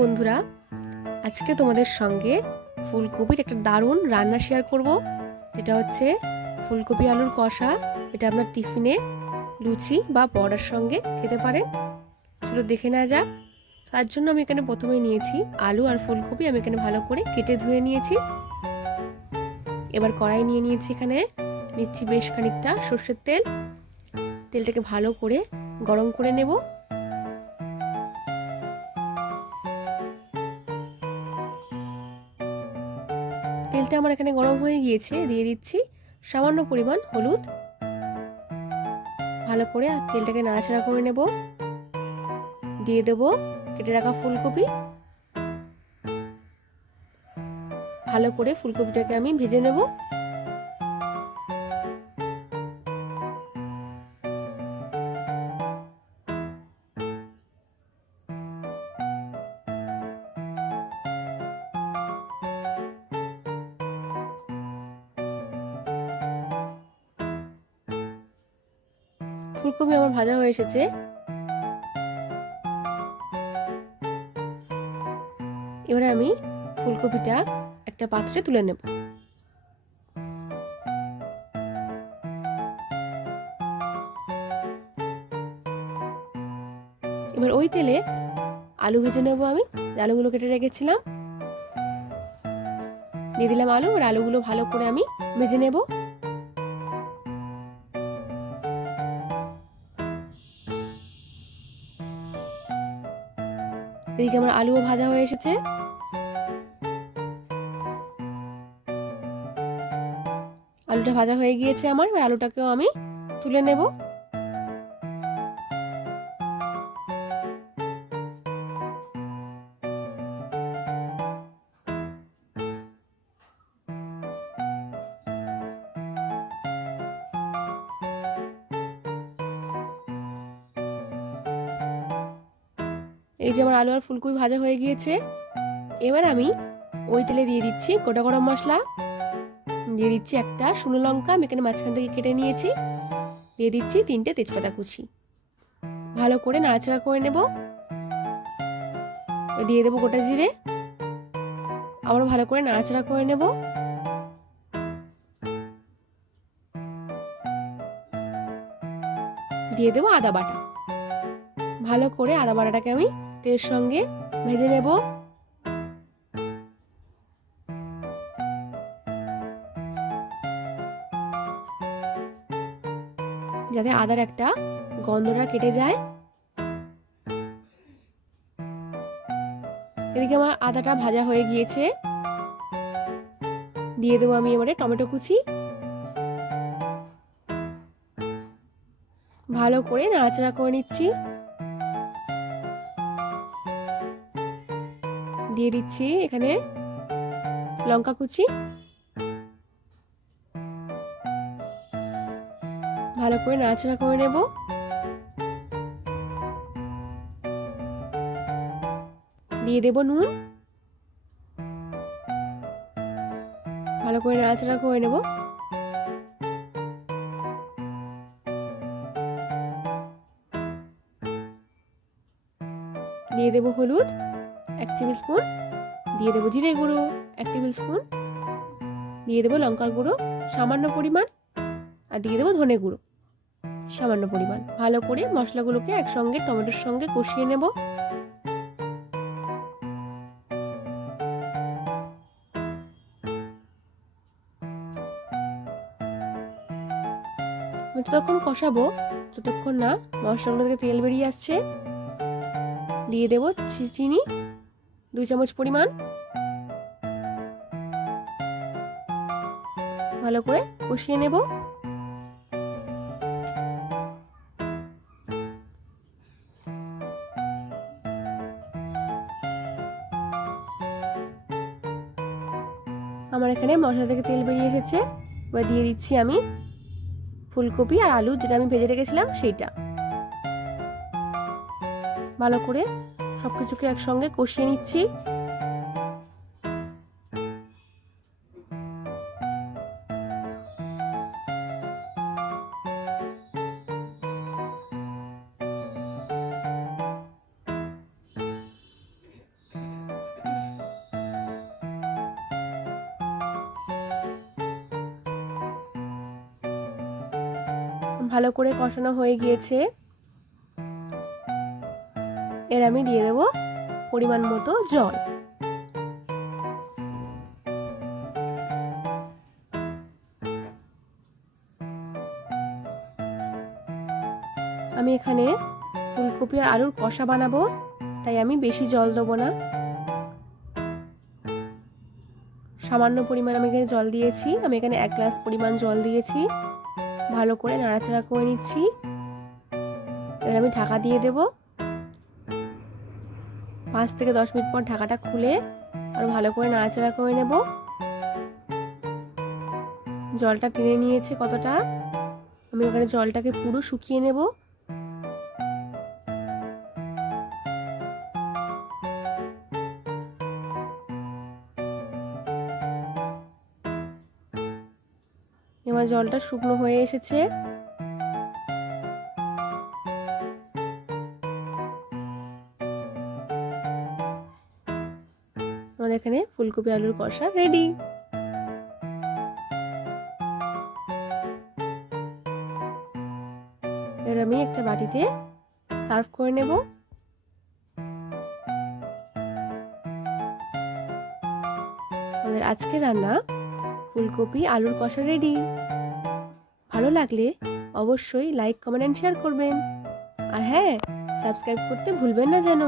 বন্ধুরা, আজকে তোমাদের সঙ্গে ফুলকপির একটা দারুণ রান্না শেয়ার করব, যেটা হচ্ছে ফুলকপি আলুর কষা। এটা আপনার টিফিনে, লুচি বা পরোটার সঙ্গে খেতে পারেন। চলো দেখে নেওয়া যাক। তার জন্য আমি এখানে প্রথমে নিয়েছি আলু আর ফুলকপি। আমি এখানে ভালো করে কেটে ধুয়ে নিয়েছি। এবার কড়াই নিয়ে নিয়েছি, এখানে নিচ্ছি বেশ খানিকটা সর্ষের তেল। তেলটাকে ভালো করে গরম করে নেব। তেলটা আমার এখানে গরম হয়ে গিয়েছে, দিয়ে দিচ্ছি সামান্য পরিমাণ হলুদ। ভালো করে তেলটাকে নাড়াচাড়া করে নেব। দিয়ে দেব কেটে রাখা ফুলকপি। ভালো করে ফুলকপিটাকে আমি ভেজে নেব। ফুলকপি আমার ভাজা হয়ে এসেছে। এবারে আমি ফুলকপিটা একটা পাত্রে তুলে নেব। এবার ওই তেলে আলু ভেজে নেব। আমি আলুগুলো কেটে রেখেছিলাম, দিয়ে দিলাম আলু। আর আলুগুলো ভালো করে আমি ভেজে নেব। এদিকে আমার আলুও ভাজা হয়ে এসেছে। আলুটা ভাজা হয়ে গিয়েছে আমার। এবার আলুটাকেও আমি তুলে নেব। এই যে আমার আলু আর ফুলকপি ভাজা হয়ে গিয়েছে। এবার আমি ওই তেলে দিয়ে দিচ্ছি গোটা গরম মশলা। দিয়ে দিচ্ছি একটা শুকনো লঙ্কা, আমি এখানে মাঝখান থেকে কেটে নিয়েছি। দিয়ে দিচ্ছি 3টে তেজপাতা কুচি। ভালো করে নাড়াচাড়া করে নেব। দিয়ে দেবো গোটা জিরে। আবার ভালো করে নাড়াচাড়া করে নেব। দিয়ে দেবো আদা বাটা। ভালো করে আদা বাটাটাকে আমি তেলের সঙ্গে ভেজে নেব। যাতে আদার একটা গন্ধটা কেটে যায়। এদিকে আমার আদাটা ভাজা হয়ে গিয়েছে। দিয়ে দেবো আমি এবারে টমেটো কুচি। ভালো করে নাড়াচাড়া করে নিচ্ছি। দিয়ে দিচ্ছি এখানে লঙ্কা কুচি। ভালো করে নাড়াচাড়া করে নেব। দিয়ে দেব নুন। ভালো করে নাড়াচাড়া করে নেব। দিয়ে দেব হলুদ 1 টেবিল স্পুন। দিয়ে দেব জিরে গুঁড়ো 1 টেবিল স্পুন। দিয়ে দেব লঙ্কার গুঁড়ো সামান্য পরিমাণ। আর দিয়ে দেব ধনে গুঁড়ো সামান্য পরিমাণ। ভালো করে মশলাগুলোকে একসঙ্গে টমেটোর সঙ্গে কষিয়ে নেব। আমি ততক্ষণ কষাবো যতক্ষণ না মশলাগুলো থেকে তেল বেরিয়ে আসছে। দিয়ে দেব চিনি 2 চামচ পরিমাণ। ভালো করে কষিয়ে নেব। আমার এখানে মশলা থেকে তেল বেরিয়ে এসেছে। এবার দিয়ে দিচ্ছি আমি ফুলকপি আর আলু, যেটা আমি ভেজে রেখেছিলাম সেইটা। ভালো করে সবকিছুকে একসঙ্গে কষিয়ে নিচ্ছি। ভালো করে কষানো হয়ে গিয়েছে। এর আমি দিয়ে দেব পরিমাণ মতো জল। আমি এখানে ফুলকপি আর আলুর কষা বানাবো, তাই আমি বেশি জল দেবো না। সামান্য পরিমাণ আমি এখানে জল দিয়েছি। আমি এখানে 1 গ্লাস পরিমাণ জল দিয়েছি। ভালো করে নাড়াচাড়া করে নিচ্ছি। এবার আমি ঢাকা দিয়ে দেব। 5 থেকে 10 মিনিট পর ঢাকাটা খুলে আরো ভালো করে নাড়াচাড়া করে নেব। জলটা টেনে নিয়েছে কতটা, আমি ওখানে জলটাকে পুরো শুকিয়ে নেব। এবার জলটা শুকনো হয়ে এসেছে। আমাদের এখানে ফুলকপি আলুর কষা রেডি। এবার আমি একটা বাটিতে সার্ভ করে নেব। আমাদের আজকে রান্না ফুলকপি আলুর কষা রেডি। ভালো লাগলে অবশ্যই লাইক, কমেন্ট এন্ড শেয়ার করবেন। আর হ্যাঁ, সাবস্ক্রাইব করতে ভুলবেন না যেন।